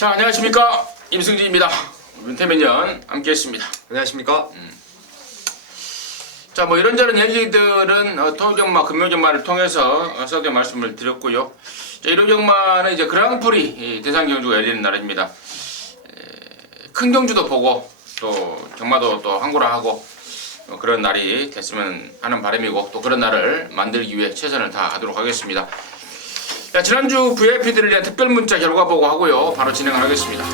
자, 안녕하십니까. 임승진입니다. 윤태민년 함께했습니다. 안녕하십니까. 자, 뭐 이런저런 얘기들은 토요경마, 금요경마를 통해서 서두에 말씀을 드렸고요. 자, 일요경마는 이제 그랑프리 대상 경주가 열리는 날입니다. 큰 경주도 보고 또 경마도 또 항구라 하고 그런 날이 됐으면 하는 바람이고 또 그런 날을 만들기 위해 최선을 다하도록 하겠습니다. 자, 지난주 VIP들을 위한 특별 문자 결과 보고하고요. 바로 진행을 하겠습니다.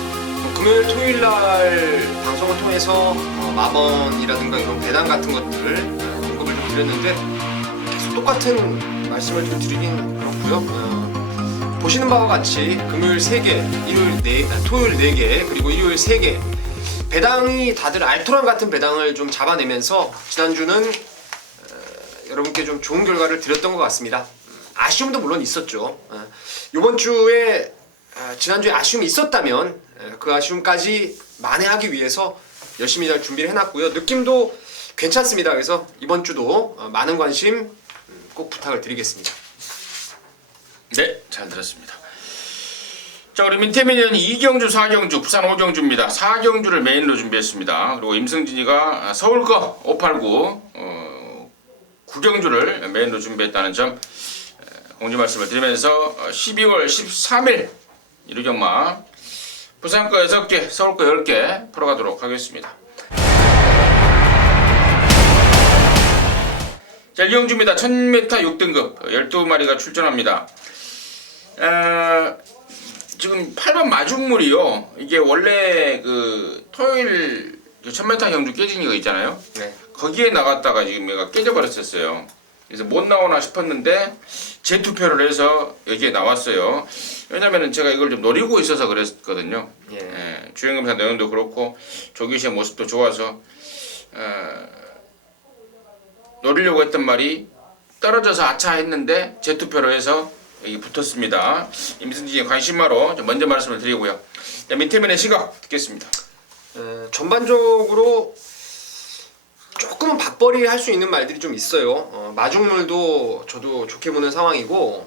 금요일 토요일 날 방송을 통해서 마번이라든가 이런 배당 같은 것들 언급을 좀 드렸는데 계속 똑같은 말씀을 좀 드리긴 그렇고요. 보시는 바와 같이 금요일 3개, 토요일 4개, 그리고 일요일 3개 배당이 다들 알토란 같은 배당을 좀 잡아내면서 지난주는 여러분께 좀 좋은 결과를 드렸던 것 같습니다. 아쉬움도 물론 있었죠. 이번 주에 지난주에 아쉬움이 있었다면 그 아쉬움까지 만회하기 위해서 열심히 잘 준비를 해놨고요. 느낌도 괜찮습니다. 그래서 이번 주도 많은 관심 꼭 부탁을 드리겠습니다. 네, 잘 들었습니다. 자, 우리 민태민은 2경주, 4경주, 부산 5경주입니다. 4경주를 메인으로 준비했습니다. 그리고 임승진이가 서울거 589 9경주를 메인으로 준비했다는 점 공지 말씀을 드리면서 12월 13일 일요경마 부산거 6개, 서울거 10개 풀어가도록 하겠습니다. 자, 이경주입니다. 1000m 6등급 12마리가 출전합니다. 지금 8번 마중물이요. 이게 원래 그 토요일 1000m 경주 깨진이가 있잖아요. 네. 거기에 나갔다가 지금 얘가 깨져버렸었어요. 그래서 못 나오나 싶었는데 재투표를 해서 여기에 나왔어요. 왜냐면은 제가 이걸 좀 노리고 있어서 그랬거든요. 예. 주행검사 내용도 그렇고 조규시의 모습도 좋아서 노리려고 했던 말이 떨어져서 아차 했는데 재투표로 해서 여기 붙었습니다. 임승진의 관심마로 먼저 말씀을 드리고요. 민태민의 시각 듣겠습니다. 전반적으로 조금은 밥벌이 할 수 있는 말들이 좀 있어요. 마중물도 저도 좋게 보는 상황이고,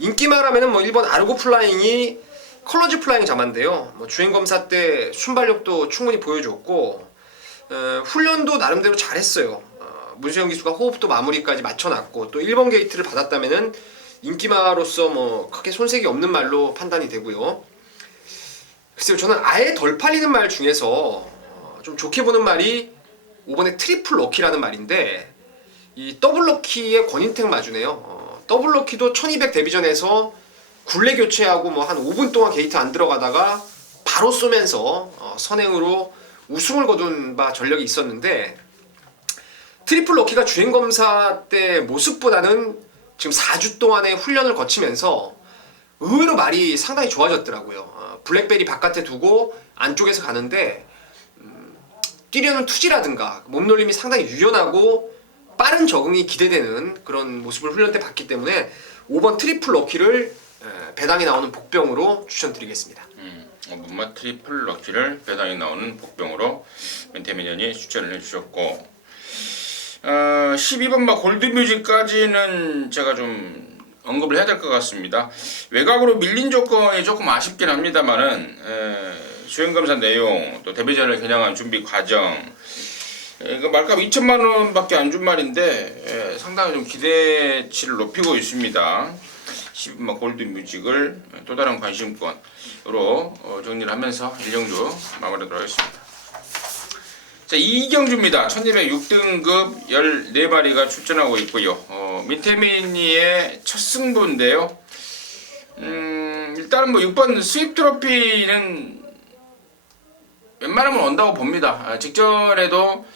인기말 하면은 뭐 1번 아르고 플라잉이 컬러즈 플라잉 자만데요. 주행검사 때 순발력도 충분히 보여줬고, 훈련도 나름대로 잘했어요. 문세영 기수가 호흡도 마무리까지 맞춰놨고, 또 1번 게이트를 받았다면은 인기마로서 뭐 크게 손색이 없는 말로 판단이 되고요. 글쎄요, 저는 아예 덜 팔리는 말 중에서 좀 좋게 보는 말이 5번에 트리플 럭키라는 말인데, 이 더블 럭키의 권인택 마주네요. 더블 럭키도 1200 데뷔전에서 굴레 교체하고 뭐 한 5분 동안 게이트 안 들어가다가 바로 쏘면서 선행으로 우승을 거둔 바 전력이 있었는데, 트리플 럭키가 주행검사 때 모습보다는 지금 4주 동안의 훈련을 거치면서 의외로 말이 상당히 좋아졌더라고요. 블랙베리 바깥에 두고 안쪽에서 가는데 뛰려는 투지라든가 몸놀림이 상당히 유연하고 빠른 적응이 기대되는 그런 모습을 훈련 때 봤기 때문에 5번 트리플 럭키를 배당이 나오는 복병으로 추천드리겠습니다. 문마 트리플 럭키를 배당이 나오는 복병으로 민태민연이 추천을 해주셨고, 12번마 골드뮤직까지는 제가 좀 언급을 해야 될 것 같습니다. 외곽으로 밀린 조건이 조금 아쉽긴 합니다만은 주행검사 내용, 또 데뷔전을 겨냥한 준비 과정, 말값 2천만원 밖에 안 준 말인데 상당히 좀 기대치를 높이고 있습니다. 12번마 골드뮤직을 또 다른 관심권으로 정리를 하면서 1경주 마무리하도록 하겠습니다. 자, 2경주입니다. 1206등급 14마리가 출전하고 있고요. 민태민이의 첫 승부인데요. 일단은 뭐 6번 스윕 트로피는 웬만하면 온다고 봅니다. 직전에도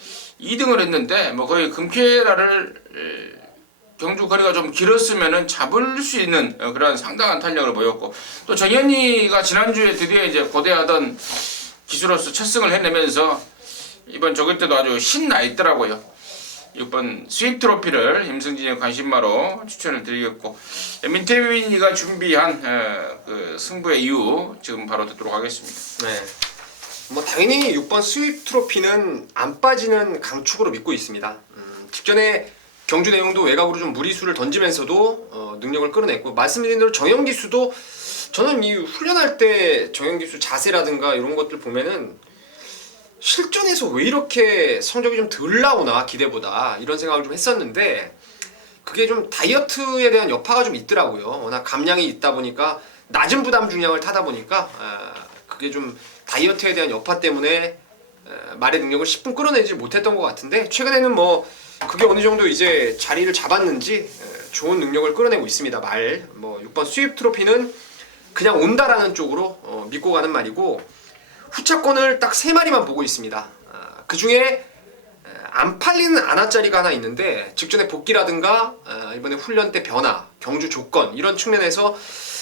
2등을 했는데 뭐 거의 금쾌라를 경주 거리가 좀 길었으면은 잡을 수 있는 그런 상당한 탄력을 보였고, 또 정현이가 지난주에 드디어 이제 고대하던 기수로서 첫 승을 해내면서 이번 저글 때도 아주 신나 있더라고요. 6번 스윕 트로피를 임승진의 관심마로 추천을 드리겠고, 민태민이가 준비한 그 승부의 이유 지금 바로 듣도록 하겠습니다. 네. 뭐 당연히 6번 스윕 트로피는 안 빠지는 강축으로 믿고 있습니다. 직전에 경주 내용도 외곽으로 좀 무리수를 던지면서도 능력을 끌어냈고, 말씀드린 대로 정영 기수도 저는 이 훈련할 때 정현기수 자세라든가 이런 것들 보면은 실전에서 왜 이렇게 성적이 좀 덜 나오나 기대보다 이런 생각을 좀 했었는데 그게 좀 다이어트에 대한 여파가 좀 있더라고요. 워낙 감량이 있다 보니까 낮은 부담 중량을 타다 보니까 그게 좀 다이어트에 대한 여파 때문에 말의 능력을 10분 끌어내지 못했던 것 같은데 최근에는 뭐 그게 어느 정도 이제 자리를 잡았는지 좋은 능력을 끌어내고 있습니다. 말 뭐 6번 수입 트로피는 그냥 온다라는 쪽으로 믿고 가는 말이고 후차권을 딱 3마리만 보고 있습니다. 그 중에 안 팔리는 안아짜리가 하나 있는데 직전에 복귀라든가 이번에 훈련 때 변화, 경주 조건 이런 측면에서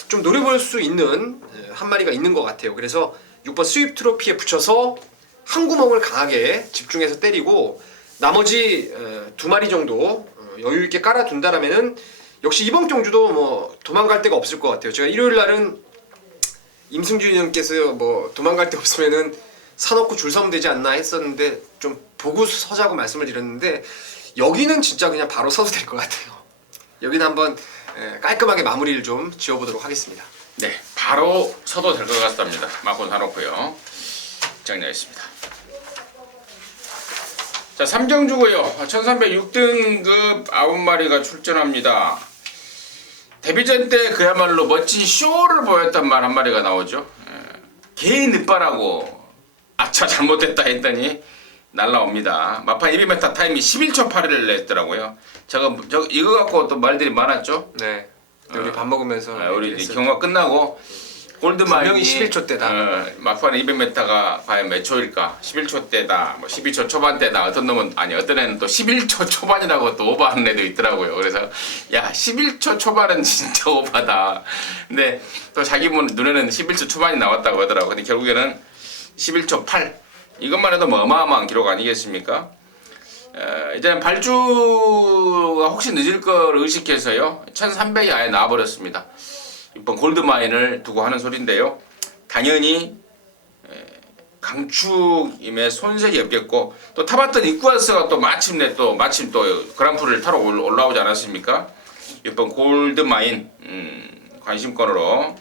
좀 노려볼 수 있는 한 마리가 있는 것 같아요. 그래서 6번 수입 트로피에 붙여서 한 구멍을 강하게 집중해서 때리고 나머지 2마리 정도 여유 있게 깔아둔다라면은 역시 이번 경주도 뭐 도망갈 데가 없을 것 같아요. 제가 일요일 날은 임승준 형께서 뭐 도망갈 데 없으면은 사놓고 줄 서면 되지 않나 했었는데 좀 보고 서자고 말씀을 드렸는데 여기는 진짜 그냥 바로 서도 될 것 같아요. 여기는 한번 깔끔하게 마무리를 좀 지어보도록 하겠습니다. 네, 바로 서도 될 것 같답니다. 마콘 사놓고요. 정리하겠습니다. 자, 3경주고요. 1306등급 9마리가 출전합니다. 데뷔전 때 그야말로 멋진 쇼를 보였던 말 한 마리가 나오죠. 개 늦바라고 아차 잘못됐다 했더니 날라옵니다. 마판 200m 타임이 11초 8을 냈더라고요. 이거 갖고 또 말들이 많았죠. 네. 우리 밥 먹으면서 우리 경마 끝나고 골드마인이 분명히 11초 대다. 막판 200m가 과연 몇 초일까? 11초 대다, 뭐 12초 초반대다. 어떤 애는 또 11초 초반이라고 또 오버하는 애도 있더라고요. 그래서 야 11초 초반은 진짜 오버다. 근데 또 자기 눈에는 11초 초반이 나왔다고 하더라고. 근데 결국에는 11초 8. 이것만 해도 뭐 어마어마한 기록 아니겠습니까? 이제는 발주가 혹시 늦을 걸 의식해서요 1300이 아예 나와버렸습니다. 이번 골드마인을 두고 하는 소린데요. 당연히 강축임에 손색이 없겠고 또 타봤던 이쿠아스가 또 마침 또 그랑프를 타러 올라오지 않았습니까? 이번 골드마인 관심권으로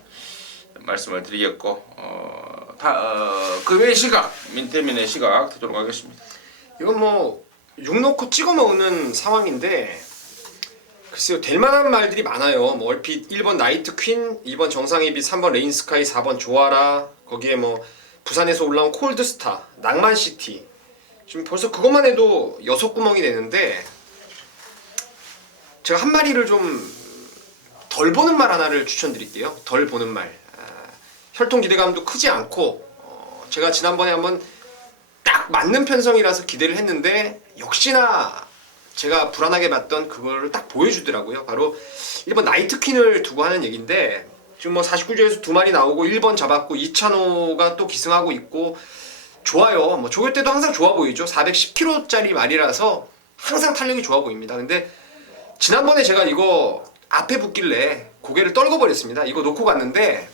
말씀을 드리겠고 그 외의 시각 민태민의 시각 듣도록 하겠습니다. 이건 뭐 육 놓고 찍어 먹는 상황인데 글쎄요 될 만한 말들이 많아요. 뭐 얼핏 1번 나이트 퀸, 2번 정상이비, 3번 레인스카이, 4번 조아라, 거기에 뭐 부산에서 올라온 콜드스타, 낭만시티 지금 벌써 그것만 해도 6구멍이 되는데 제가 한 마리를 좀 덜 보는 말 하나를 추천드릴게요. 덜 보는 말. 혈통 기대감도 크지 않고 제가 지난번에 한번 딱 맞는 편성이라서 기대를 했는데 역시나 제가 불안하게 봤던 그거를 딱 보여주더라고요. 바로 1번 나이트퀸을 두고 하는 얘기인데 지금 뭐 49조에서 2마리 나오고 1번 잡았고 이찬호가 또 기승하고 있고 좋아요. 뭐 조교 때도 항상 좋아 보이죠. 410kg짜리 말이라서 항상 탄력이 좋아 보입니다. 근데 지난번에 제가 이거 앞에 붙길래 고개를 떨궈 버렸습니다. 이거 놓고 갔는데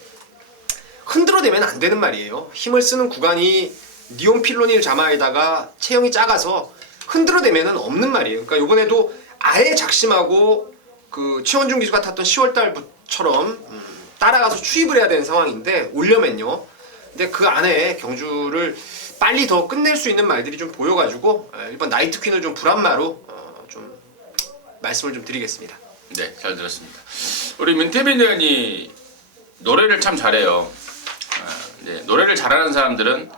흔들어대면 안 되는 말이에요. 힘을 쓰는 구간이 니온필로닐 자마에다가 체형이 작아서 흔들어대면은 없는 말이에요. 그러니까 이번에도 아예 작심하고 그 최원중 기수가 탔던 10월달처럼 따라가서 추입을 해야 되는 상황인데 오려면요. 근데 그 안에 경주를 빨리 더 끝낼 수 있는 말들이 좀 보여가지고 이번 나이트퀸을 좀 불안마로 좀 말씀을 좀 드리겠습니다. 네, 잘 들었습니다. 우리 민태빈 의원이 노래를 참 잘해요. 노래를 잘하는 사람들은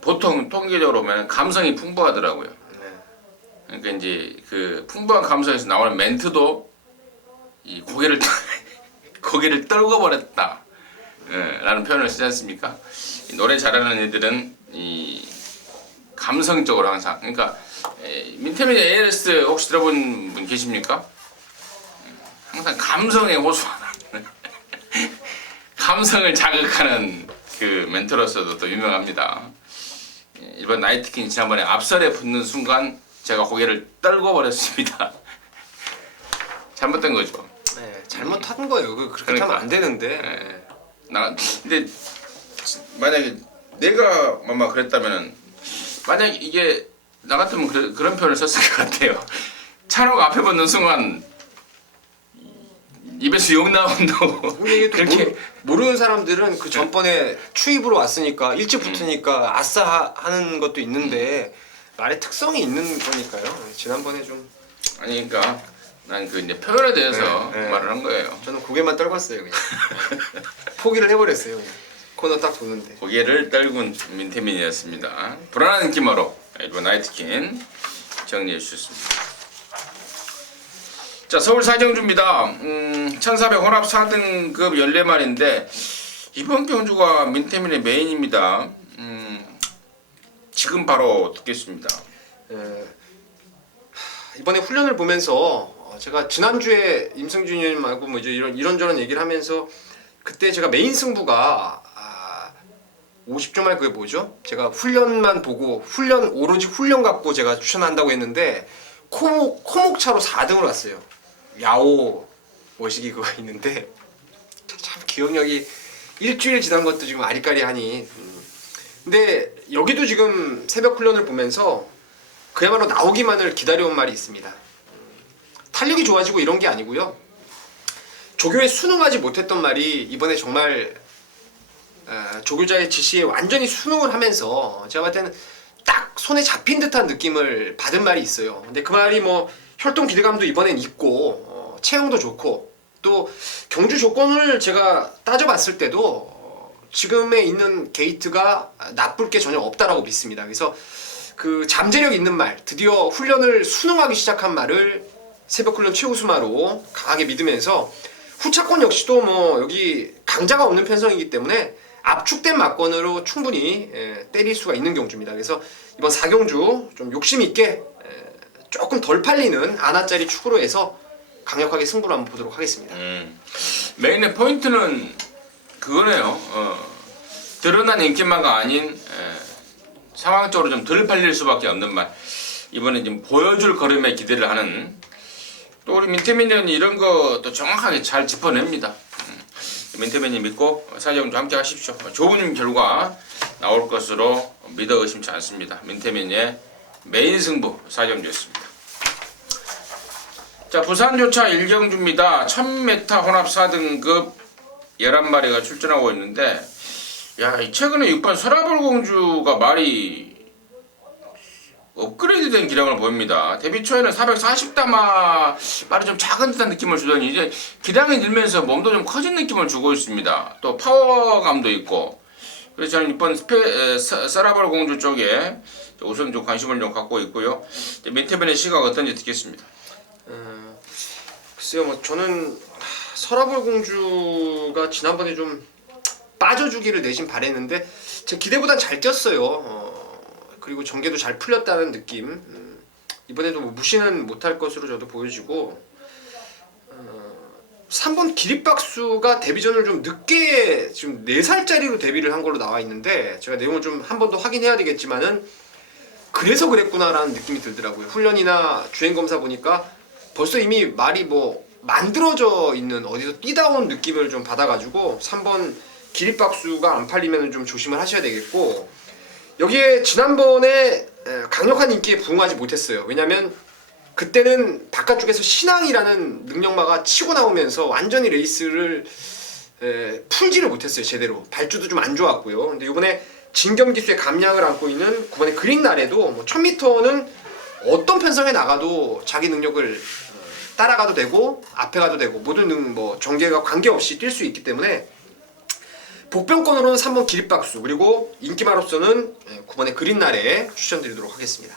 보통 통계적으로 보면 감성이 풍부하더라고요. 그러니까 이제 그 풍부한 감성에서 나오는 멘트도 이 고개를 떨궈 버렸다. 라는 표현을 쓰지 않습니까? 노래 잘하는 애들은 이 감성적으로 항상 그러니까 민태민의 ALS 혹시 들어본 분 계십니까? 항상 감성에 호소하는 감성을 자극하는 그 멘트로서도 또 유명합니다. 이번 나이트퀸 지난번에 앞설에 붙는 순간 제가 고개를 떨궈 버렸습니다. 잘못된 거죠. 네, 잘못한 거예요. 그렇게 그러니까. 하면 안 되는데. 근데 만약에 내가 아마 그랬다면은 만약 이게 나 같으면 그런 표현을 썼을 것 같아요. 차로가 앞에 붙는 순간 입에서 욕 나온다고. 근데 이게 또 그렇게 모르는 사람들은 그 전번에 추입으로 왔으니까 일찍 붙으니까 아싸 하는 것도 있는데 말의 특성이 있는 거니까요. 지난번에 좀 아니 그러니까 난 그 이제 표현에 대해서 네, 네. 말을 한 거예요. 저는 고개만 떨궜어요 그냥. 포기를 해버렸어요 그냥. 코너 딱 도는데. 고개를 떨군 민태민이었습니다. 불안한 느낌으로 이번 나이트킨 정리해 주셨습니다. 자, 서울 사정주입니다. 1400 혼합 4등급 14마리인데 이번 경주가 민태민의 메인입니다. 지금 바로 듣겠습니다. 이번에 훈련을 보면서 제가 지난주에 임승준님하고 뭐 이제 이런저런 얘기를 하면서 그때 제가 메인 승부가 50점 그게 뭐죠? 제가 훈련만 보고 오로지 훈련 갖고 제가 추천한다고 했는데 코목 차로 4등을 왔어요. 야오 머시기 그거 있는데 참 기억력이 일주일 지난 것도 지금 아리까리하니. 근데 여기도 지금 새벽 훈련을 보면서 그야말로 나오기만을 기다려온 말이 있습니다. 탄력이 좋아지고 이런 게 아니고요. 조교에 순응하지 못했던 말이 이번에 정말 조교자의 지시에 완전히 순응을 하면서 제가 봤을 때는 딱 손에 잡힌 듯한 느낌을 받은 말이 있어요. 근데 그 말이 뭐 혈통 기대감도 이번엔 있고 체형도 좋고 또 경주 조건을 제가 따져봤을 때도 지금에 있는 게이트가 나쁠 게 전혀 없다라고 믿습니다. 그래서 그 잠재력 있는 말, 드디어 훈련을 순응하기 시작한 말을 새벽 훈련 최우수마로 강하게 믿으면서 후차권 역시도 뭐 여기 강자가 없는 편성이기 때문에 압축된 막권으로 충분히 때릴 수가 있는 경주입니다. 그래서 이번 4경주 좀 욕심 있게 조금 덜 팔리는 아나짜리 축으로 해서 강력하게 승부를 한번 보도록 하겠습니다. 메인의 포인트는 그거네요. 드러난 인기마가 아닌 상황적으로 좀 덜 팔릴 수밖에 없는 말. 이번에 지금 보여줄 걸음에 기대를 하는 또 우리 민태민이 이런 것도 정확하게 잘 짚어냅니다. 민태민이 믿고 사정도 함께 하십시오. 좋은 결과 나올 것으로 믿어 의심치 않습니다. 민태민의 메인 승부 사정주였습니다. 자, 부산조차 1경주입니다. 1000m 혼합 4등급 11마리가 출전하고 있는데 야, 이 최근에 6번 서라벌공주가 말이 업그레이드된 기량을 보입니다. 데뷔 초에는 440담아 말이 좀 작은 듯한 느낌을 주더니 이제 기량이 늘면서 몸도 좀 커진 느낌을 주고 있습니다. 또 파워감도 있고 그래서 저는 이번 서라벌공주 쪽에 우선 좀 관심을 좀 갖고 있고요. 민태변의 시각 어떤지 듣겠습니다. 글쎄요, 뭐 저는 서라벌공주가 지난번에 좀 빠져주기를 내심 바랬는데 제 기대보단 잘 뛰었어요. 그리고 전개도 잘 풀렸다는 느낌. 이번에도 뭐 무시는 못할 것으로 저도 보여지고 3번 기립박수가 데뷔전을 좀 늦게 지금 4살짜리로 데뷔를 한 걸로 나와 있는데 제가 내용을 좀 한 번 더 확인해야 되겠지만은 그래서 그랬구나라는 느낌이 들더라고요. 훈련이나 주행검사 보니까 벌써 이미 말이 뭐 만들어져 있는 어디서 뛰다 온 느낌을 좀 받아가지고 3번 기립박수가 안 팔리면 좀 조심을 하셔야 되겠고 여기에 지난번에 강력한 인기에 부응하지 못했어요. 왜냐면 그때는 바깥쪽에서 신앙이라는 능력마가 치고 나오면서 완전히 레이스를 풀지를 못했어요. 제대로 발주도 좀 안 좋았고요. 근데 이번에 진겸기수의 감량을 안고 있는 9번의 그린날에도 뭐 1000m는 어떤 편성에 나가도 자기 능력을 따라가도 되고 앞에 가도 되고 모든 뭐 전개가 관계없이 뛸 수 있기 때문에 복병권으로는 3번 기립박수 그리고 인기마로서는 9번의 그린날에 추천드리도록 하겠습니다.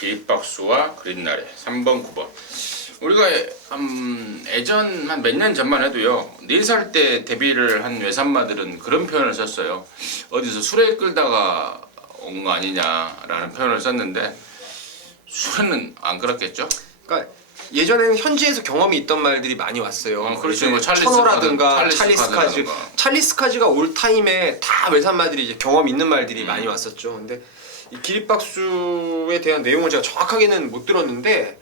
기립박수와 그린날에 3번 9번 우리가 예전 한 몇 년 전만 해도요 4살 때 데뷔를 한 외산마들은 그런 표현을 썼어요. 어디서 술에 끌다가 온 거 아니냐라는 표현을 썼는데 술은 안 그렇겠죠? 그러니까 예전에는 현지에서 경험이 있던 말들이 많이 왔어요. 그렇죠. 뭐 천호라든가 찰리스카즈 찰리스카즈가 올 타임에 다 외산말들이 이제 경험 있는 말들이 많이 왔었죠. 근데 이 기립박수에 대한 내용을 제가 정확하게는 못 들었는데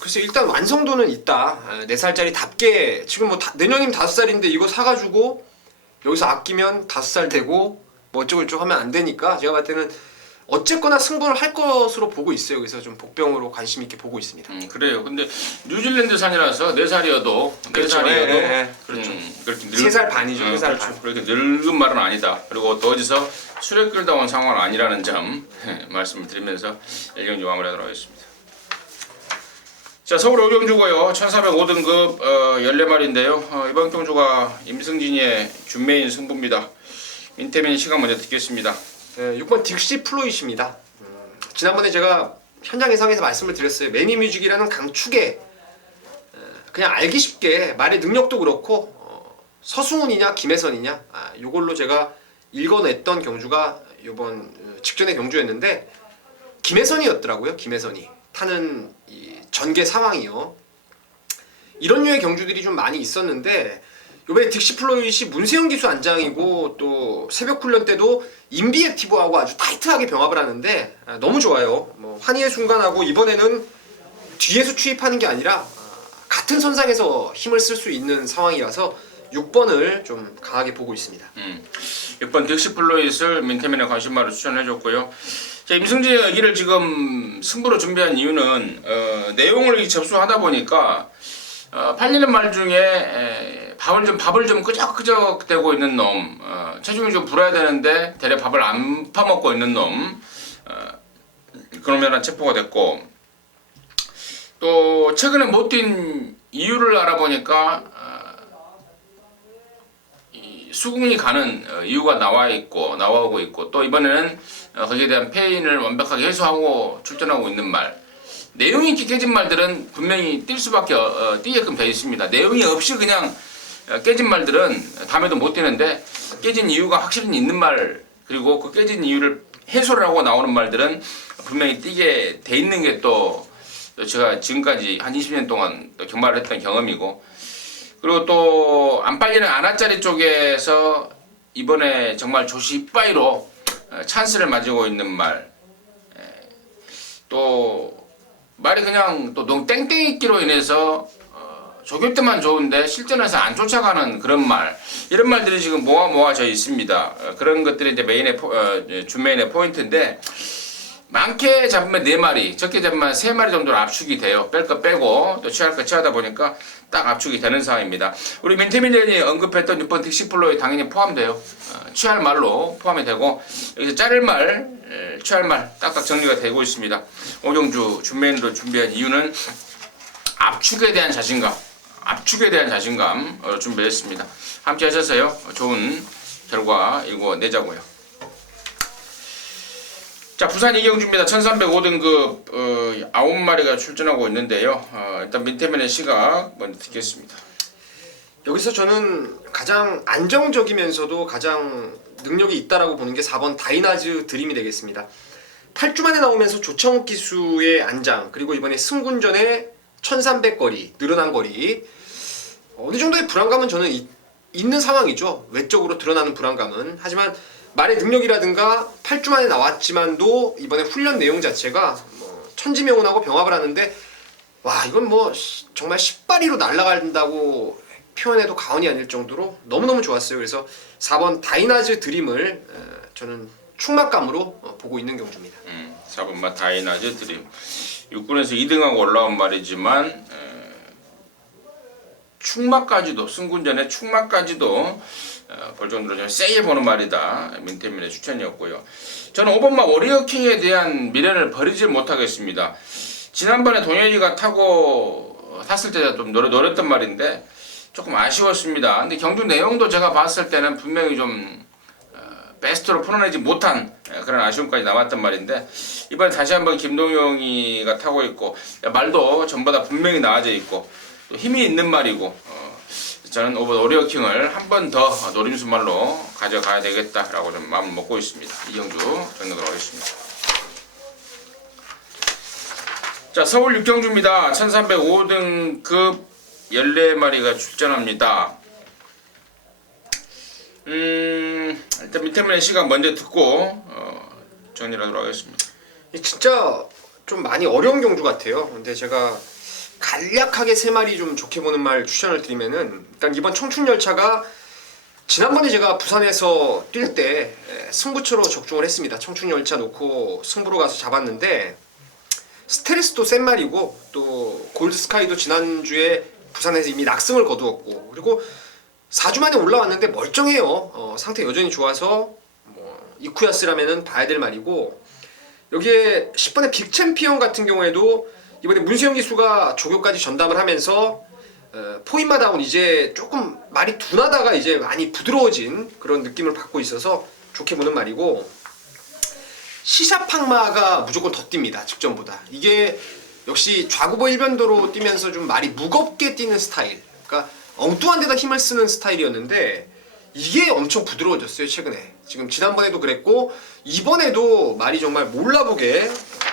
글쎄 일단 완성도는 있다. 4살짜리답게 지금 뭐 내년이면 5살인데 이거 사가지고 여기서 아끼면 5살 되고 뭐 어쩌고저쩌고 하면 안 되니까 제가 봤을 때는 어쨌거나 승부를 할 것으로 보고 있어요. 그래서 좀 복병으로 관심 있게 보고 있습니다. 그래요. 근데 뉴질랜드산이라서 4살이어도 그렇죠. 그렇죠. 그렇게 3살 반이죠. 3살 반. 그렇게 늙은 말은 아니다. 그리고 또 어디서 술에 끌다 온 상황은 아니라는 점 말씀을 드리면서 1경주 마무리하도록 하겠습니다. 자, 서울 5경주고요. 1405등급 14마리인데요. 이번 경주가 임승진이의 준메인 승부입니다. 민태민 시간 먼저 듣겠습니다. 6번 딕시 플로이십니다. 지난번에 제가 현장 예상에서 말씀을 드렸어요. 매니뮤직이라는 강축에 그냥 알기 쉽게 말의 능력도 그렇고 서승훈이냐 김혜선이냐 요걸로 제가 읽어냈던 경주가 요번 직전의 경주였는데 김혜선이었더라고요. 김혜선이 타는 이 전개 상황이요. 이런 류의 경주들이 좀 많이 있었는데 요번에 딕시플로이시 문세영 기수 안장이고 또 새벽 훈련 때도 인비액티브하고 아주 타이트하게 병합을 하는데 너무 좋아요. 뭐 환희의 순간하고 이번에는 뒤에서 추입하는 게 아니라 같은 선상에서 힘을 쓸 수 있는 상황이라서 6번을 좀 강하게 보고 있습니다. 6번 딕시플로이스를 민태민의 관심마로 추천해줬고요. 자, 임승진이 이를 지금 승부로 준비한 이유는 내용을 접수하다 보니까 팔리는 말 중에 밥을 좀 끄적끄적 대고 있는 놈, 체중이 좀 불어야 되는데 대래 밥을 안 파먹고 있는 놈, 그러면 체포가 됐고, 또 최근에 못 뛴 이유를 알아보니까 수긍이 가는 이유가 나와오고 있고, 또 이번에는 거기에 대한 패인을 완벽하게 해소하고 출전하고 있는 말. 내용이 있게 깨진 말들은 분명히 뛸 수밖에 뛰게끔 되어 있습니다. 내용이 없이 그냥 깨진 말들은 다음에도 못 뛰는데, 깨진 이유가 확실히 있는 말, 그리고 그 깨진 이유를 해소를 하고 나오는 말들은 분명히 뛰게 돼 있는 게 또 제가 지금까지 한 20년 동안 또 경마를 했던 경험이고, 그리고 또 안 빨리는 아나짜리 쪽에서 이번에 정말 조시 이빠이로 찬스를 맞이고 있는 말, 또 말이 그냥 또 너무 땡땡이기로 인해서 조교 때만 좋은데 실전에서 안 쫓아가는 그런 말, 이런 말들이 지금 모아져 있습니다. 그런 것들이 이제 준메인의 포인트인데, 많게 잡으면 4마리, 적게 잡으면 3마리 정도로 압축이 돼요. 뺄 거 빼고 또 취할 거 취하다 보니까 딱 압축이 되는 상황입니다. 우리 민태민 의원이 언급했던 6번 딕시플로이 당연히 포함돼요. 취할 말로 포함이 되고, 여기서 자를 말, 취할 말 딱딱 정리가 되고 있습니다. 오경주 준메인으로 준비한 이유는 압축에 대한 자신감 준비했습니다. 함께 하셔서요, 좋은 결과 일궈내자고요. 자, 부산 2경주입니다. 1305등급 9마리가 출전하고 있는데요. 일단 민태민의 시각 먼저 듣겠습니다. 여기서 저는 가장 안정적이면서도 가장 능력이 있다라고 보는 게 4번 다이나즈 드림이 되겠습니다. 8주 만에 나오면서 조창욱 기수의 안장, 그리고 이번에 승군전에 1300거리, 늘어난 거리, 어느 정도의 불안감은 저는 있는 상황이죠. 외적으로 드러나는 불안감은. 하지만 말의 능력이라든가 8주 만에 나왔지만도 이번에 훈련 내용 자체가 뭐 천지명운하고 병합을 하는데, 와, 이건 뭐 정말 10바리로 날아간다고 표현해도 과언이 아닐 정도로 너무너무 좋았어요. 그래서 4번 다이나즈 드림을 저는 충막감으로 보고 있는 경주입니다. 4번 다이나즈 드림. 6군에서 2등하고 올라온 말이지만 충막까지도, 승군전에 충막까지도 볼 정도로 좀 세게 보는 말이다. 민태민의 추천이었고요. 저는 5번마 워리어킹에 대한 미련을 버리지 못하겠습니다. 지난번에 동현이가 탔을 때 좀 노렸던 말인데 조금 아쉬웠습니다. 근데 경주 내용도 제가 봤을 때는 분명히 좀 베스트로 풀어내지 못한 그런 아쉬움까지 남았던 말인데, 이번에 다시 한번 김동영이가 타고 있고 말도 전보다 분명히 나아져 있고 또 힘이 있는 말이고, 저는 5번 오리어킹을 한 번 더 노림수 말로 가져가야 되겠다라고 좀 마음을 먹고 있습니다. 이 경주 정리하도록 하겠습니다. 자, 서울 6경주입니다. 1305등급 14마리가 출전합니다. 일단 민태민의 시간 먼저 듣고 정리를 하도록 하겠습니다. 진짜 좀 많이 어려운 경주 같아요. 근데 제가 간략하게 3마리 좀 좋게 보는 말 추천을 드리면은, 일단 이번 청춘열차가 지난번에 제가 부산에서 뛸 때 승부처로 적중을 했습니다. 청춘열차 놓고 승부로 가서 잡았는데 스테레스도 센 말이고 또 골드스카이도 지난주에 부산에서 이미 낙승을 거두었고 그리고 4주 만에 올라왔는데 멀쩡해요. 상태 여전히 좋아서 뭐 이쿠야스라면은 봐야 될 말이고 여기에 10번의 빅챔피언 같은 경우에도 이번에 문세영 기수가 조교까지 전담을 하면서 포인마다운 이제 조금 말이 둔하다가 이제 많이 부드러워진 그런 느낌을 받고 있어서 좋게 보는 말이고 시사팍마가 무조건 더 뜁니다. 직전보다. 이게 역시 좌구보 일변도로 뛰면서 좀 말이 무겁게 뛰는 스타일. 그러니까 엉뚱한 데다 힘을 쓰는 스타일이었는데 이게 엄청 부드러워졌어요. 최근에. 지금 지난번에도 그랬고 이번에도 말이 정말 몰라보게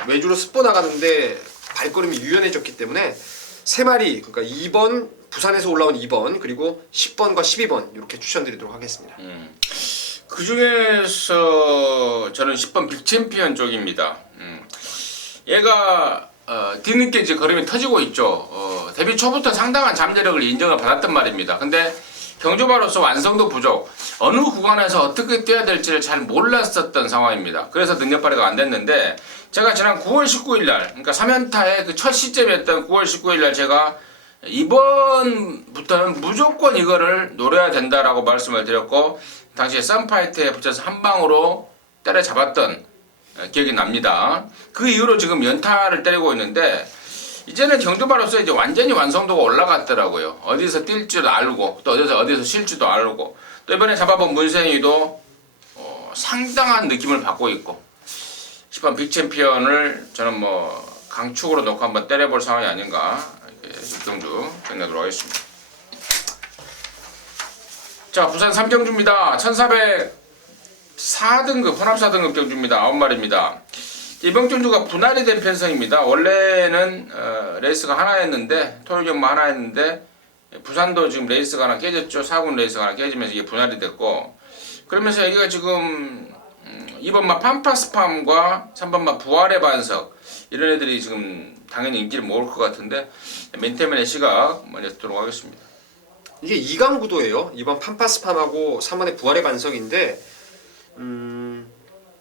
외주로 스포 나가는데 발걸음이 유연해졌기 때문에 세 마리 그러니까 2번 부산에서 올라온 2번 그리고 10번과 12번 이렇게 추천드리도록 하겠습니다. 그 중에서 저는 10번 빅챔피언 쪽입니다. 얘가 뒤늦게 이제 걸음이 터지고 있죠. 데뷔 초부터 상당한 잠재력을 인정을 받았단 말입니다. 근데 경주마로서 완성도 부족, 어느 구간에서 어떻게 뛰어야 될지를 잘 몰랐었던 상황입니다. 그래서 능력 발휘가 안 됐는데 제가 지난 9월 19일 날, 그러니까 3연타의 그 첫 시점이었던 9월 19일 날 제가 이번부터는 무조건 이거를 노려야 된다라고 말씀을 드렸고 당시에 썬파이트에 붙여서 한 방으로 때려잡았던 기억이 납니다. 그 이후로 지금 연타를 때리고 있는데 이제는 경주마로서 이제 완전히 완성도가 올라갔더라고요. 어디서 뛸 줄도 알고 또 어디서 쉴 줄도 알고 또 이번에 잡아본 문세영이도 상당한 느낌을 받고 있고 10번 빅챔피언을 저는 뭐 강축으로 놓고 한번 때려볼 상황이 아닌가 이렇게 육경주 정리하도록 하겠습니다. 자, 부산 삼경주입니다. 1404등급 혼합 4등급 경주입니다. 9마리입니다. 이번 경주가 분할이 된 편성입니다. 원래는 레이스가 하나였는데 토요일 경마 하나였는데 부산도 지금 레이스가 하나 깨졌죠. 4군 레이스가 하나 깨지면서 이게 분할이 됐고 그러면서 여기가 지금 2번마 팜파스팜과 3번마 부활의 반석 이런 애들이 지금 당연히 인기를 모을 것 같은데 맨테맨의 시각 먼저 듣도록 하겠습니다. 이게 2강 구도예요. 2번 팜파스팜하고 3번의 부활의 반석인데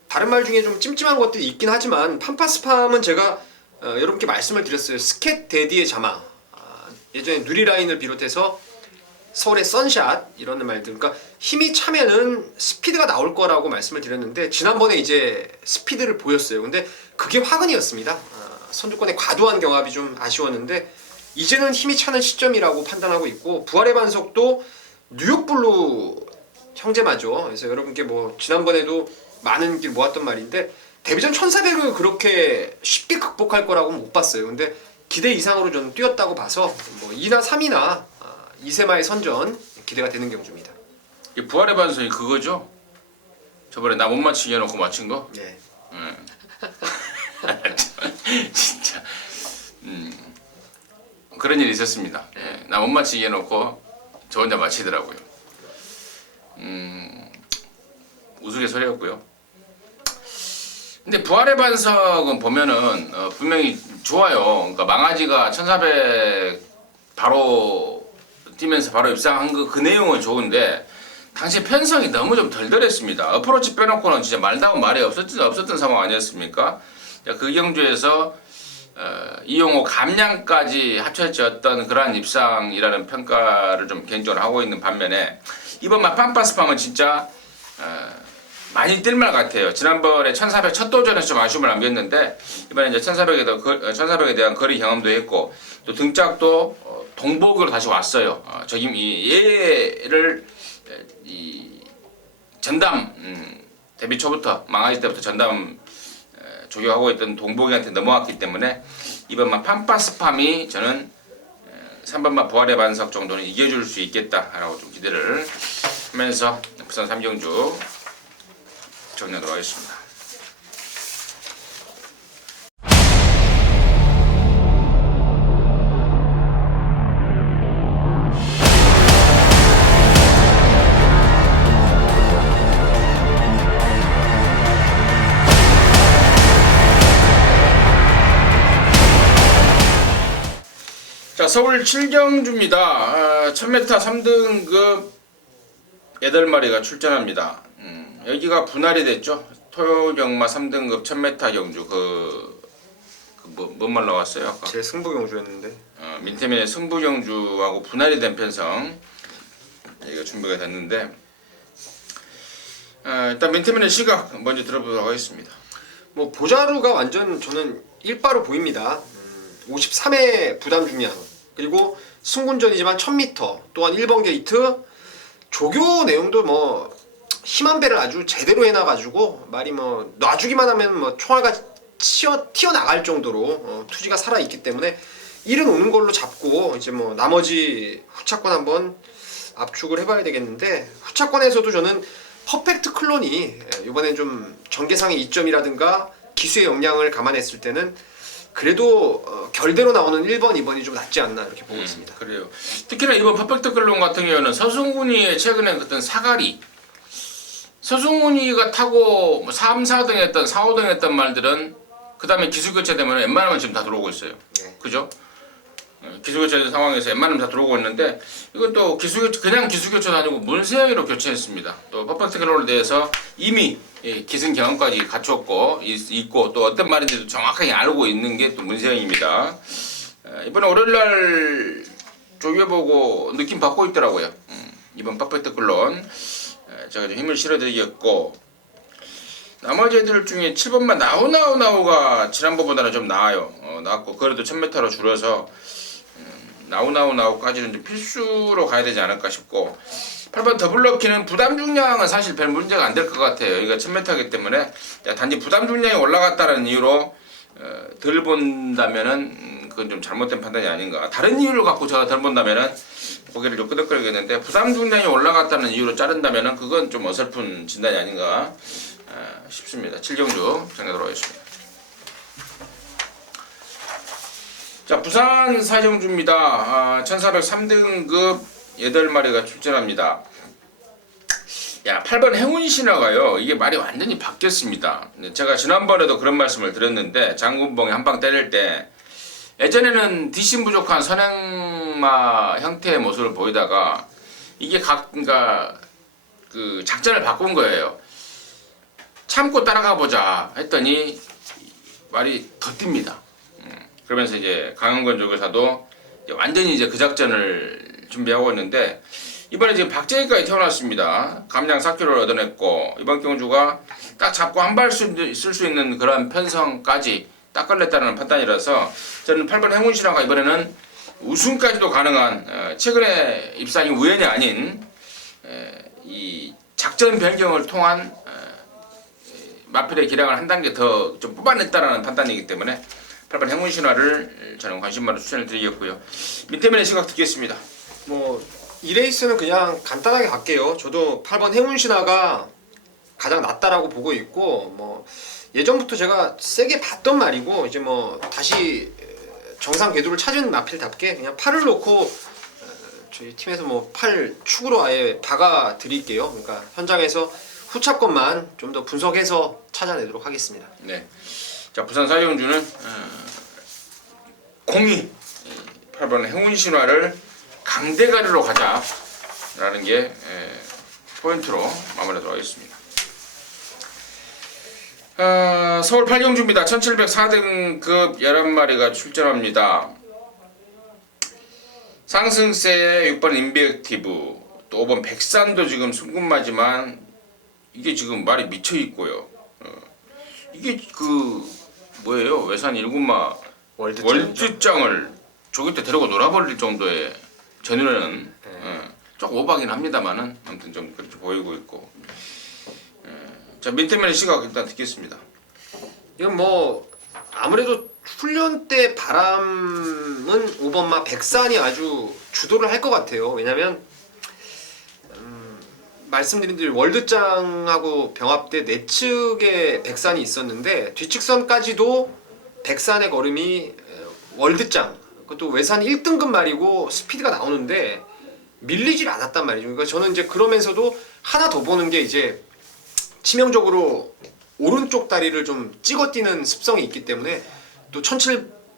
다른 말 중에 좀 찜찜한 것들이 있긴 하지만 팜파스팜은 제가 여러분께 말씀을 드렸어요. 스캣 데디의 자마 예전에 누리라인을 비롯해서 서울의 선샷 이런 말들 그러니까 힘이 차면은 스피드가 나올 거라고 말씀을 드렸는데 지난번에 이제 스피드를 보였어요. 근데 그게 화근이었습니다. 선두권의 과도한 경합이 좀 아쉬웠는데 이제는 힘이 차는 시점이라고 판단하고 있고 부활의 반석도 뉴욕블루 형제마죠. 그래서 여러분께 뭐 지난번에도 많은 길 모았던 말인데 데뷔전 1400을 그렇게 쉽게 극복할 거라고는 못 봤어요. 근데 기대 이상으로 저는 뛰었다고 봐서 뭐 2나 3이나 이세마의 선전 기대가 되는 경주입니다. 이 부활의 반석이 그거죠? 저번에 나 못 맞히게 해놓고 맞힌 거? 네. 진짜 그런 일이 있었습니다. 예, 나 못 맞히게 해놓고 저 혼자 맞히더라고요. 우스갯소리였고요. 근데 부활의 반석은 보면은 분명히 좋아요. 그러니까 망아지가 1400 바로 뛰면서 바로 입상한 그 내용은 좋은데 당시 편성이 너무 좀 덜덜했습니다. 어프로치 빼놓고는 진짜 말다운 말이 없었던 상황 아니었습니까? 그 경주에서 이용호 감량까지 합쳐졌던 그러한 입상이라는 평가를 좀 개인적으로 하고 있는 반면에 이번만 팜파스팜은 진짜 많이 뛸말 같아요. 지난번에 1400 첫 도전에서 좀 아쉬움을 남겼는데 이번에 이제 1400에 대한 거리 경험도 했고 또 등짝도 동복으로 다시 왔어요. 얘를 전담 데뷔 초부터 망아지 때부터 전담 조교하고 있던 동복이한테 넘어왔기 때문에 이번만 팜파스팜이 저는 3번만 부활의 반석 정도는 이겨줄 수 있겠다라고 좀 기대를 하면서 부산 삼경주 정리하도록 하겠습니다. 자, 서울 7경주입니다. 1000m 3등급 8마리가 출전합니다. 여기가 분할이 됐죠. 토요경마 3등급 1000m 경주 뭔 말 나왔어요 아까? 제 승부 경주였는데. 민태민의 승부 경주하고 분할이 된 편성 여기가 준비가 됐는데 일단 민태민의 시각 먼저 들어보도록 하겠습니다. 뭐 보자루가 완전 저는 일바로 보입니다. 53회 부담 중량 그리고 승군전이지만 1000m 또한 1번 게이트 조교 내용도 뭐 힘한 배를 아주 제대로 해놔가지고 말이 뭐 놔주기만 하면 뭐 총알가 튀어나갈 정도로 투지가 살아있기 때문에 일은 오는 걸로 잡고 이제 뭐 나머지 후차권 한번 압축을 해봐야 되겠는데 후차권에서도 저는 퍼펙트 클론이 이번엔 좀 전개상의 이점이라든가 기수의 역량을 감안했을 때는 그래도 결대로 나오는 1번, 2번이 좀 낫지 않나 이렇게 보고 있습니다. 그래요. 특히나 이번 퍼펙트 클론 같은 경우는 서승훈이의 최근에 어떤 사가리 서승훈이가 타고 3, 4등 했던 4, 5등 했던 말들은 그 다음에 기술 교체되면 웬만하면 지금 다 들어오고 있어요. 네. 그죠? 기술 교체 상황에서 웬만하면 다 들어오고 있는데 이것도 그냥 기술 교체도 아니고 문세영이로 교체했습니다. 또 퍼펙트 클론에 대해서 이미 기승 경험까지 갖췄고 있고 또 어떤 말인지도 정확하게 알고 있는 게 또 문세영입니다. 이번에 월요일날 조교보고 느낌 받고 있더라고요. 이번 퍼펙트 클론 제가 좀 힘을 실어드리겠고 나머지 애들 중에 7번만 나우가 지난번보다는 좀 나아요. 나았고 그래도 1000m로 줄여서 나우까지는 좀 필수로 가야 되지 않을까 싶고 8번 더블럭키는 부담 중량은 사실 별 문제가 안 될 것 같아요. 여기가 1000m이기 때문에 단지 부담 중량이 올라갔다는 이유로 덜 본다면은 그건 좀 잘못된 판단이 아닌가. 다른 이유를 갖고 제가 덜 본다면은 고개를 좀 끄덕거리겠는데 부담 중량이 올라갔다는 이유로 자른다면은 그건 좀 어설픈 진단이 아닌가 싶습니다. 7경주 생각하도록 하겠습니다. 자, 부산 사정주입니다. 1403등급 8마리가 출전합니다. 야, 8번 행운 신화가요. 이게 말이 완전히 바뀌었습니다. 제가 지난번에도 그런 말씀을 드렸는데 장군봉이 한방 때릴 때 예전에는 뒷심 부족한 선행마 형태의 모습을 보이다가 이게 그러니까 그 작전을 바꾼 거예요. 참고 따라가 보자 했더니 말이 더 뜁니다. 그러면서 이제 강영권 조교사도 완전히 이제 그 작전을 준비하고 있는데 이번에 지금 박재희까지 태어났습니다. 감량 4kg를 얻어냈고 이번 경주가 딱 잡고 한 발 쓸 수 있는 그런 편성까지 딱 걸렸다는 판단이라서 저는 8번 행운신화가 이번에는 우승까지도 가능한 최근에 입상이 우연이 아닌 이 작전 변경을 통한 마필의 기량을 한 단계 더 좀 뽑아냈다는 판단이기 때문에 8번 행운신화를 저는 관심만으로 추천을 드리겠고요. 민태민의 생각 듣겠습니다. 뭐 이 레이스는 그냥 간단하게 갈게요. 저도 8번 행운신화가 가장 낫다라고 보고 있고 뭐 예전부터 제가 세게 봤던 말이고 이제 뭐 다시 정상 궤도를 찾은 마필답게 그냥 팔을 놓고 저희 팀에서 뭐 팔 축으로 아예 박아 드릴게요. 그러니까 현장에서 후차권만 좀 더 분석해서 찾아내도록 하겠습니다. 네. 자, 부산 사정주는 공이 8번 행운신화를 강대가리로 가자라는 게 포인트로 마무리하도록 하겠습니다. 서울 8경주입니다. 1704등급 11마리가 출전합니다. 상승세의 6번 인비액티브 또 5번 백산도 지금 승군마지만 이게 지금 말이 미쳐 있고요. 이게 그 뭐예요? 외산 1군마 월드장을 조기 때 데리고 놀아버릴 정도의 제 눈에는 조금 오바긴 합니다만은 아무튼 좀 그렇게 보이고 있고. 자, 민태민의 시각 일단 듣겠습니다. 이건 뭐 아무래도 훈련 때 바람은 5번마 백산이 아주 주도를 할 것 같아요. 왜냐면 말씀드린 대로 월드장하고 병합 때 내측에 백산이 있었는데 뒷측선까지도 백산의 걸음이 월드장 그것도 외산 1등급 말이고 스피드가 나오는데 밀리질 않았단 말이죠. 그러니까 저는 이제 그러면서도 하나 더 보는 게 이제 치명적으로 오른쪽 다리를 좀 찍어 뛰는 습성이 있기 때문에 또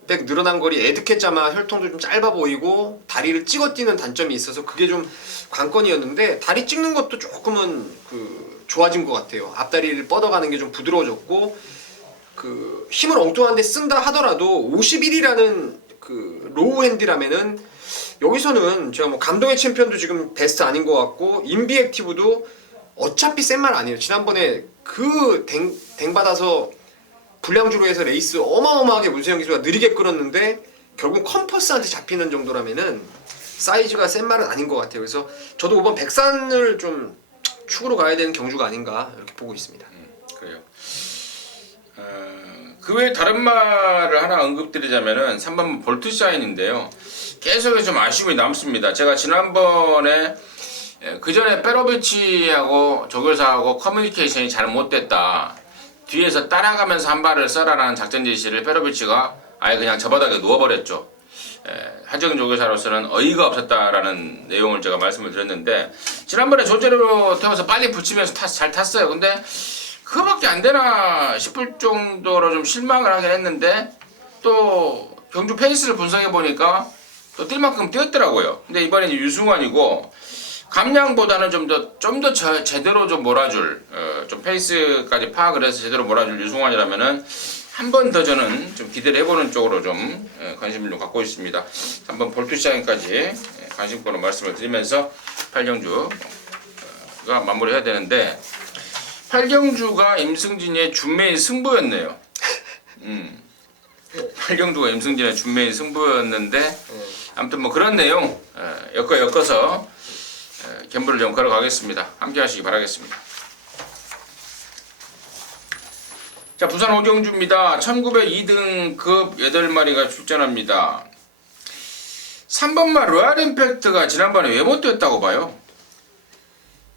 백 늘어난 거리 에드케자마 혈통도 좀 짧아 보이고 다리를 찍어 뛰는 단점이 있어서 그게 좀 관건이었는데 다리 찍는 것도 조금은 좋아진 것 같아요. 앞다리를 뻗어가는 게 좀 부드러워졌고 힘을 엉뚱한데 쓴다 하더라도 51이라는 로우 핸디라면은 여기서는 제가 뭐 감동의 챔피언도 지금 베스트 아닌 것 같고 인비액티브도 어차피 센 말 아니에요. 지난번에 댕 받아서 불량주로 해서 레이스 어마어마하게 문세영 기수가 느리게 끌었는데 결국 컴퍼스한테 잡히는 정도라면은 사이즈가 센 말은 아닌 것 같아요. 그래서 저도 이번 백산을 좀 축으로 가야 되는 경주가 아닌가 이렇게 보고 있습니다. 그래요. 그 외에 다른 말을 하나 언급드리자면은 3번 볼트샤인인데요. 계속 좀 아쉬움이 남습니다. 제가 지난번에 그 전에 페로비치하고 조교사하고 커뮤니케이션이 잘 못됐다. 뒤에서 따라가면서 한 발을 써라라는 작전 지시를 페로비치가 아예 그냥 저 바닥에 누워버렸죠. 하정인 조교사로서는 어이가 없었다라는 내용을 제가 말씀을 드렸는데 지난번에 조제로 태워서 빨리 붙이면서 잘 탔어요. 근데 그거밖에 안 되나 싶을 정도로 좀 실망을 하긴 했는데 또 경주 페이스를 분석해 보니까 또 뛸 만큼 뛰었더라고요. 근데 이번에 이제 유승환이고 감량보다는 좀 더 제대로 좀 몰아줄 좀 페이스까지 파악을 해서 제대로 몰아줄 유승환이라면은 한 번 더 저는 좀 기대를 해보는 쪽으로 좀 관심을 좀 갖고 있습니다. 한번 볼트샤인까지 관심권을 말씀을 드리면서 8경주가 마무리해야 되는데 8경주가 임승진의 준매인 승부였네요. 8경주가 임승진의 준매인 승부였는데 아무튼 뭐 그런 내용 엮어서 갬블을 좀 걸어가겠습니다. 함께 하시기 바라겠습니다. 자, 부산 오경주입니다. 1902등급 8마리가 출전합니다. 3번마 로얄 임팩트가 지난번에 왜 못 뛰었다고 봐요?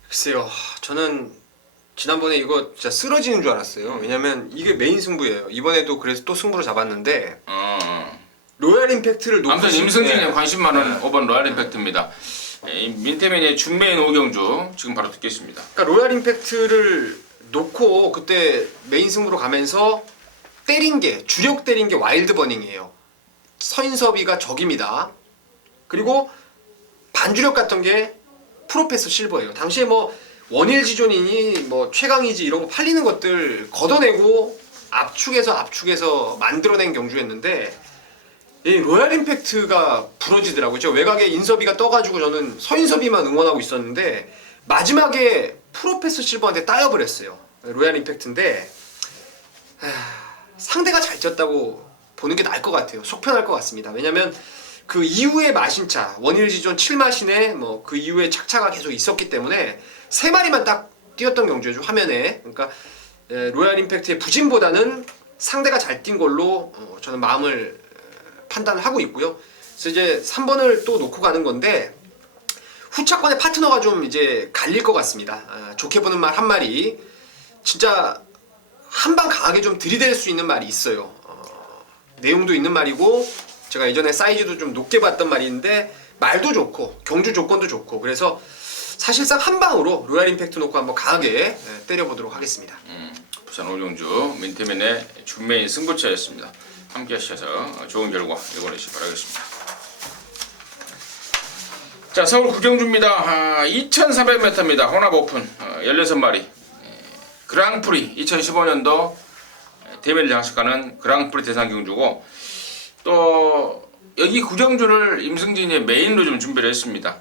글쎄요, 저는 지난번에 이거 진짜 쓰러지는 줄 알았어요. 왜냐면 이게 메인 승부예요. 이번에도 그래서 또 승부를 잡았는데 로얄 임팩트를 놓고 아무튼 임승진의 관심 많은 5번 로얄 임팩트입니다. 민태민의 준매인 오경주 지금 바로 듣겠습니다. 그러니까 로얄 임팩트를 놓고 그때 메인 승부로 가면서 주력 때린 게 와일드 버닝이에요. 서인섭이가 적입니다. 그리고 반주력 같던 게 프로페서 실버예요. 당시에 뭐 원일지존이니 뭐 최강이지 이런 거 팔리는 것들 걷어내고 압축해서 만들어낸 경주였는데 이 로얄 임팩트가 부러지더라고요. 저 외곽에 인섭이가 떠가지고 저는 서인섭이만 응원하고 있었는데 마지막에 프로페서 실버한테 따여버렸어요. 로얄 임팩트인데 상대가 잘 쪘다고 보는 게 나을 것 같아요. 속편할 것 같습니다. 왜냐면 그 이후에 마신차 원일지존 7마신에 뭐 그 이후에 착차가 계속 있었기 때문에 3마리만 딱 뛰었던 경주죠 화면에. 그러니까 로얄 임팩트의 부진보다는 상대가 잘 뛴 걸로 저는 마음을 판단을 하고 있고요. 그래서 이제 3번을 또 놓고 가는 건데 후차권의 파트너가 좀 이제 갈릴 것 같습니다. 좋게 보는 말 한 마리 진짜 한방 강하게 좀 들이댈 수 있는 말이 있어요. 내용도 있는 말이고 제가 예전에 사이즈도 좀 높게 봤던 말인데 말도 좋고 경주 조건도 좋고 그래서 사실상 한 방으로 로얄 임팩트 놓고 한번 강하게 때려보도록 하겠습니다. 부산 오경주 민태민의 준매인 승부처였습니다. 함께 하셔서 좋은 결과 이뤄내시기 바라겠습니다. 자, 서울 구경주입니다. 2300m입니다. 혼합 오픈 16마리 그랑프리 2015년도 대회를 장식하는 그랑프리 대상 경주고 또 여기 구경주를 임승진이 메인으로 좀 준비를 했습니다.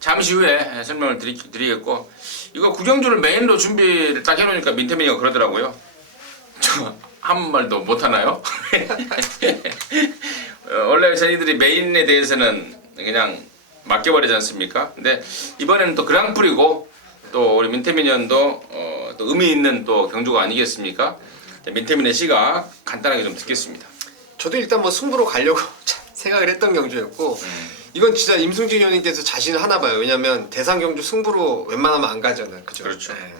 잠시 후에 설명을 드리겠고 이거 구경주를 메인으로 준비를 딱 해놓으니까 민태민이가 그러더라고요. 저 아무 말도 못하나요? 원래 저희들이 메인에 대해서는 그냥 맡겨버리지 않습니까? 근데 이번에는 또 그랑프리고 또 우리 민태민이 형도 또 의미 있는 또 경주가 아니겠습니까? 민태민의 시각 간단하게 좀 듣겠습니다. 저도 일단 뭐 승부로 가려고 생각을 했던 경주였고 이건 진짜 임승진 형님께서 자신을 하나 봐요. 왜냐면 대상 경주 승부로 웬만하면 안 가잖아요. 그죠? 그렇죠. 네.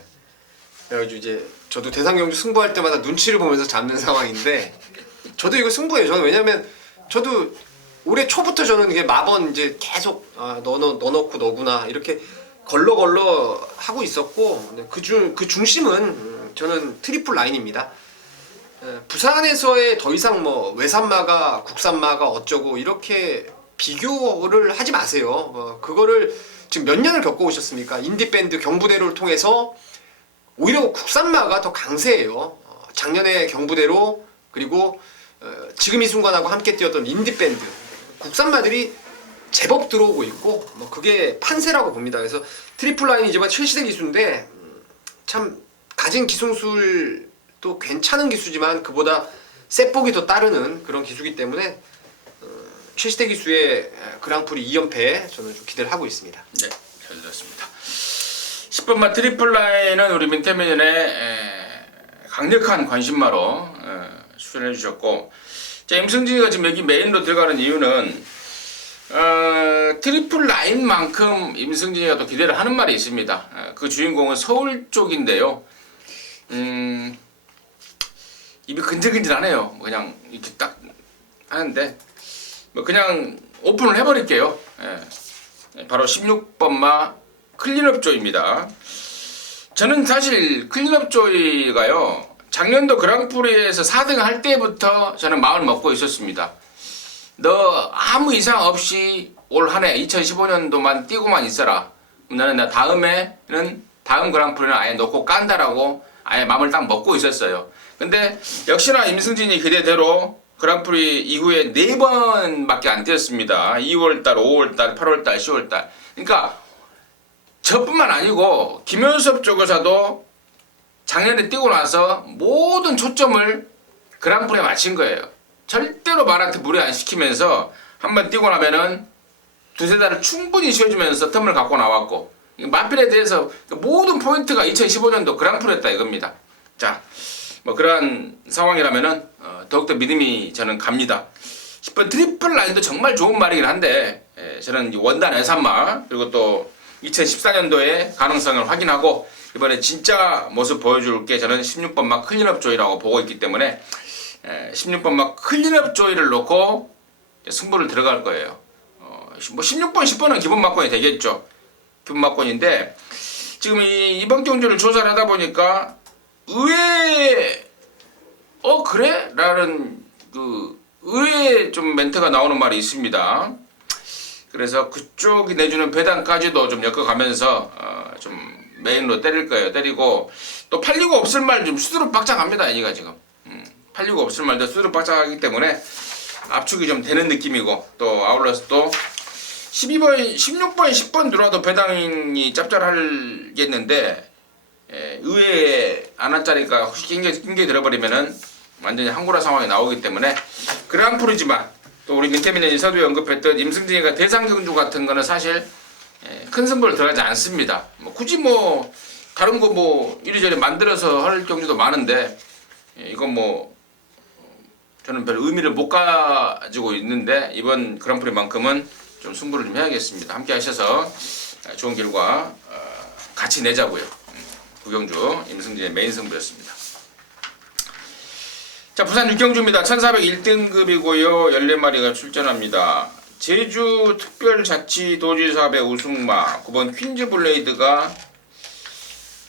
그래가지고 이제 저도 대상 경주 승부할 때마다 눈치를 보면서 잡는 상황인데 저도 이거 승부예요. 저는 왜냐면 저도 올해 초부터 저는 이게 마번 이제 계속 너 넣고 너구나 이렇게 걸러 하고 있었고 그 중심은 저는 트리플 라인입니다. 부산에서의 더 이상 뭐 외산마가 국산마가 어쩌고 이렇게 비교를 하지 마세요. 그거를 지금 몇 년을 겪어오셨습니까? 인디밴드 경부대로를 통해서 오히려 국산마가 더 강세예요. 작년에 경부대로 그리고 지금 이 순간하고 함께 뛰었던 인디밴드 국산마들이 제법 들어오고 있고 뭐 그게 판세라고 봅니다. 그래서 트리플 라인이 이제만 7시대 기수인데 참 가진 기술도 괜찮은 기수지만 그보다 셋복이 더 따르는 그런 기수기 때문에 7시대 기수의 그랑프리 2연패 저는 좀 기대를 하고 있습니다. 네, 잘 들었습니다. 10번마 트리플 라인은 우리 민태민의 강력한 관심마로 출연해 주셨고, 자, 임승진이가 지금 여기 메인으로 들어가는 이유는 트리플 라인만큼 임승진이가 또 기대를 하는 말이 있습니다. 그 주인공은 서울 쪽인데요. 입이 근질근질하네요. 그냥 이렇게 딱 하는데 뭐 그냥 오픈을 해버릴게요. 바로 16번마 클린업 조이입니다. 저는 사실 클린업 조이가요, 작년도 그랑프리에서 4등 할 때부터 저는 마음을 먹고 있었습니다. 너 아무 이상 없이 올 한 해 2015년도만 뛰고만 있어라. 나는 나 다음에는 다음 그랑프리는 아예 놓고 깐다라고 아예 마음을 딱 먹고 있었어요. 근데 역시나 임승진이 기대대로 그랑프리 이후에 4번밖에 안 뛰었습니다. 2월달, 5월달, 8월달, 10월달. 그러니까 저뿐만 아니고 김현섭 쪽에서도 작년에 뛰고 나서 모든 초점을 그랑프리에 맞춘 거예요. 절대로 말한테 무리 안 시키면서 한번 뛰고 나면은 두세 달을 충분히 쉬어주면서 텀을 갖고 나왔고, 마필에 대해서 모든 포인트가 2015년도 그랑프리였다 이겁니다. 자, 뭐 그러한 상황이라면은 더욱더 믿음이 저는 갑니다. 10번 트리플 라인도 정말 좋은 말이긴 한데 저는 원단 애산마 그리고 또 2014년도의 가능성을 확인하고 이번에 진짜 모습 보여줄 게 저는 16번마 클린업 조이라고 보고 있기 때문에 16번마 클린업 조이를 놓고 승부를 들어갈 거예요. 뭐 16번, 10번은 기본 막권이 되겠죠. 기본 막권인데 지금 이번 경주를 조사를 하다 보니까 의외 그래? 라는 그 의외의 좀 멘트가 나오는 말이 있습니다. 그래서 그쪽이 내주는 배당까지도 좀 엮어가면서 좀 메인으로 때릴 거예요. 때리고 또 팔리고 없을 말 좀 수두룩 박장합니다. 얘가 지금 팔리고 없을 말도 수두룩 박장하기 때문에 압축이 좀 되는 느낌이고, 또 아울러서 또 12번, 16번, 10번 들어와도 배당이 짭짤하겠는데 의외에 안한짜리가 낑겨 들어버리면은 완전히 항구라 상황이 나오기 때문에 그랑프리지만 또 우리 민태민이 서두에 언급했던 임승진이가 대상경주 같은 거는 사실 큰 승부를 들어가지 않습니다. 뭐 굳이 뭐 다른 거 뭐 이리저리 만들어서 할 경주도 많은데 이건 뭐 저는 별 의미를 못 가지고 있는데 이번 그랑프리만큼은 좀 승부를 좀 해야겠습니다. 함께 하셔서 좋은 결과 같이 내자고요. 구경주 임승진의 메인 승부였습니다. 자, 부산 6경주입니다. 1401등급이고요. 14마리가 출전합니다. 제주특별자치도지사업의 우승마 9번 퀸즈블레이드가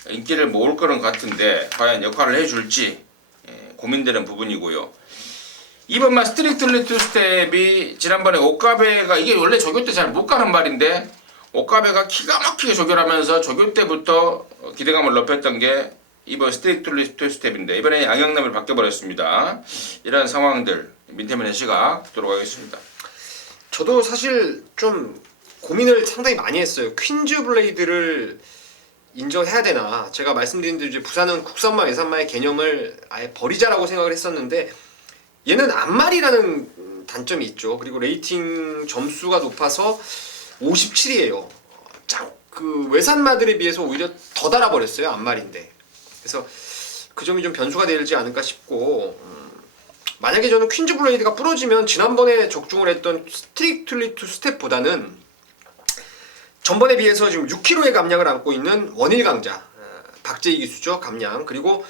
인기를 모을 거는 같은데 과연 역할을 해줄지 고민되는 부분이고요. 2번마 스트릭틀리 투스텝이 지난번에 옥가베가 이게 원래 조교 때 잘 못 가는 말인데 옥가베가 기가 막히게 조교를 하면서 조교 때부터 기대감을 높였던 게 이번 스트릭틀리 투스텝인데 이번에 양형남을 바뀌어버렸습니다. 이런 상황들 민태민의 시각 듣도록 하겠습니다. 저도 사실 좀 고민을 상당히 많이 했어요. 퀸즈 블레이드를 인정해야 되나. 제가 말씀드린 대로 이제 부산은 국산마, 외산마의 개념을 아예 버리자라고 생각을 했었는데 얘는 앞말이라는 단점이 있죠. 그리고 레이팅 점수가 높아서 57이에요. 그 외산마들에 비해서 오히려 더 달아버렸어요. 앞말인데. 그래서 그 점이 좀 변수가 되지 않을까 싶고, 만약에 저는 퀸즈 블레이드가 부러지면 지난번에 적중을 했던 스트릭틀리 투 스텝보다는 전번에 비해서 지금 6kg의 감량을 안고 있는 원일 강자 박재희 기수죠. 감량. 그리고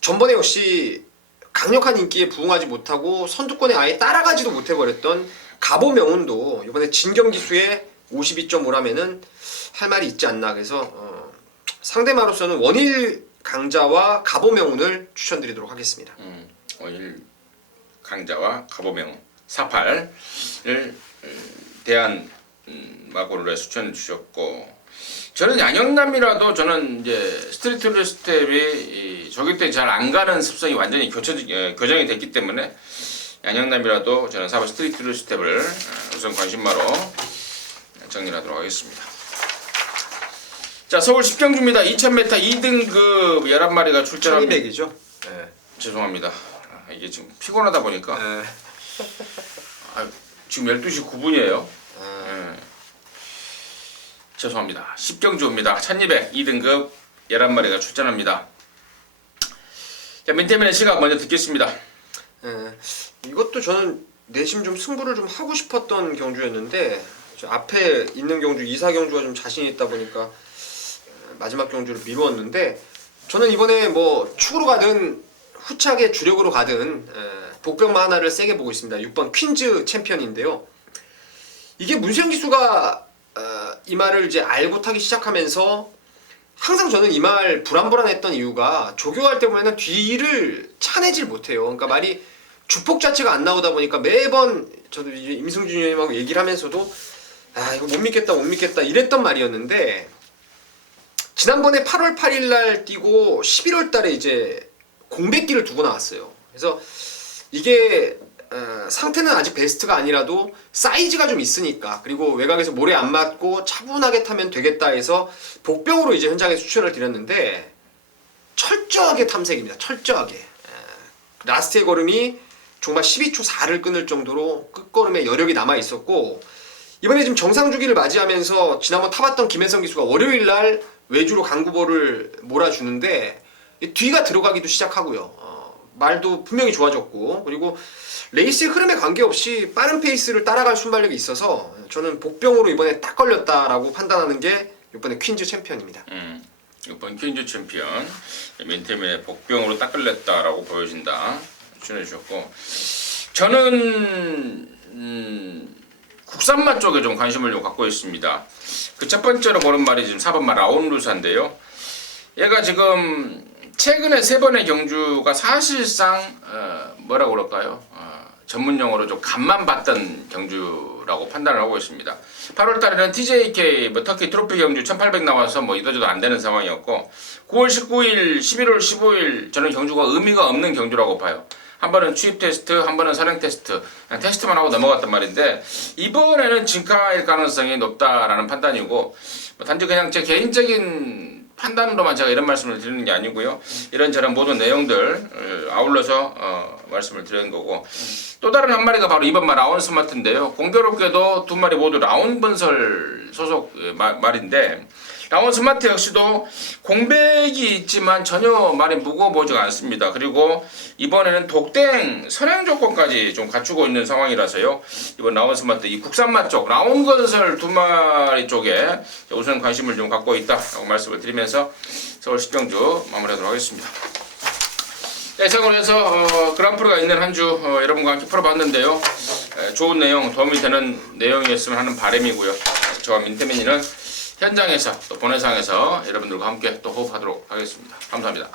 전번에 역시 강력한 인기에 부응하지 못하고 선두권에 아예 따라가지도 못해버렸던 가보 명운도 이번에 진경 기수의 52.5라면은 할 말이 있지 않나. 그래서 상대마로서는 원일 강자와 가보 명운을 추천드리도록 하겠습니다. 오일 강자와 가보명 48을 대한 마고를 추천해 주셨고, 저는 양영남이라도 저는 이제 스트리트 룰 스텝이 저기 때 잘 안 가는 습성이 완전히 교정이 됐기 때문에 양영남이라도 저는 4번 스트리트 룰 스텝을 우선 관심마로 정리하도록 하겠습니다. 자, 서울 10경주입니다. 2000m 2등급 11마리가 출전합니다. 1200이죠. 네. 죄송합니다. 이게 지금 피곤하다 보니까 네. 지금 12시 9분이에요. 죄송합니다. 10경주입니다. 1200 2등급 11마리가 출전합니다. 자, 민태민의 시각 먼저 듣겠습니다. 이것도 저는 내심 좀 승부를 좀 하고 싶었던 경주였는데, 저 앞에 있는 경주 2, 4경주가 좀 자신이 있다 보니까 마지막 경주를 미루었는데, 저는 이번에 뭐 축으로 가든 후차게 주력으로 가든 복병마 하나를 세게 보고 있습니다. 6번 퀸즈 챔피언인데요. 이게 문세영 기수가 이 말을 이제 알고 타기 시작하면서 항상 저는 이 말 불안불안했던 이유가 조교할 때 보면은 뒤를 차내질 못해요. 그러니까 말이 주폭 자체가 안 나오다 보니까 매번 저도 이제 임승준 의원님하고 얘기를 하면서도 이거 못 믿겠다 이랬던 말이었는데, 지난번에 8월 8일 날 뛰고 11월 달에 이제 공백기를 두고 나왔어요. 그래서 이게 상태는 아직 베스트가 아니라도 사이즈가 좀 있으니까, 그리고 외곽에서 모래 안 맞고 차분하게 타면 되겠다 해서 복병으로 이제 현장에 추천을 드렸는데, 철저하게 탐색입니다. 철저하게. 라스트의 걸음이 정말 12초 4를 끊을 정도로 끝걸음에 여력이 남아 있었고, 이번에 지금 정상 주기를 맞이하면서 지난번 타봤던 김혜성 기수가 월요일 날 외주로 강구보를 몰아주는데 뒤가 들어가기도 시작하고요. 말도 분명히 좋아졌고, 그리고 레이스의 흐름에 관계없이 빠른 페이스를 따라갈 순발력이 있어서 저는 복병으로 이번에 딱 걸렸다라고 판단하는 게 이번에 퀸즈 챔피언입니다. 6번 퀸즈 챔피언 민태민의 복병으로 딱 걸렸다라고 보여진다 추천해 주셨고, 저는 국산마 쪽에 좀 관심을 좀 갖고 있습니다. 그 첫 번째로 보는 말이 지금 4번마 라온루사인데요. 얘가 지금 최근에 3번의 경주가 사실상 뭐라고 그럴까요? 전문 용어로 좀 간만 봤던 경주라고 판단을 하고 있습니다. 8월 달에는 TJK 터키 트로피 경주 1800 나와서 이도저도 안 되는 상황이었고, 9월 19일, 11월 15일 저는 경주가 의미가 없는 경주라고 봐요. 한 번은 취입 테스트, 한 번은 선행 테스트, 그냥 테스트만 하고 넘어갔단 말인데, 이번에는 진가일 가능성이 높다라는 판단이고, 단지 그냥 제 개인적인 판단으로만 제가 이런 말씀을 드리는 게 아니고요. 이런저런 모든 내용들 아울러서 말씀을 드리는 거고, 또 다른 한 마리가 바로 이번 말 라온 스마트인데요. 공교롭게도 두 마리 모두 라온 건설 소속 말인데, 라온 스마트 역시도 공백이 있지만 전혀 말이 무거워 보지가 않습니다. 그리고 이번에는 독땡 선행 조건까지 좀 갖추고 있는 상황이라서요. 이번 라온 스마트 이 국산맛 쪽 라온 건설 두 마리 쪽에 우선 관심을 좀 갖고 있다라고 말씀을 드리면서 서울 10경주 마무리하도록 하겠습니다. 네, 이상으로 해서 그랑프리가 있는 한 주 여러분과 함께 풀어봤는데요. 좋은 내용, 도움이 되는 내용이었으면 하는 바람이고요. 저와 민태민이는 현장에서 또 본회상에서 여러분들과 함께 또 호흡하도록 하겠습니다. 감사합니다.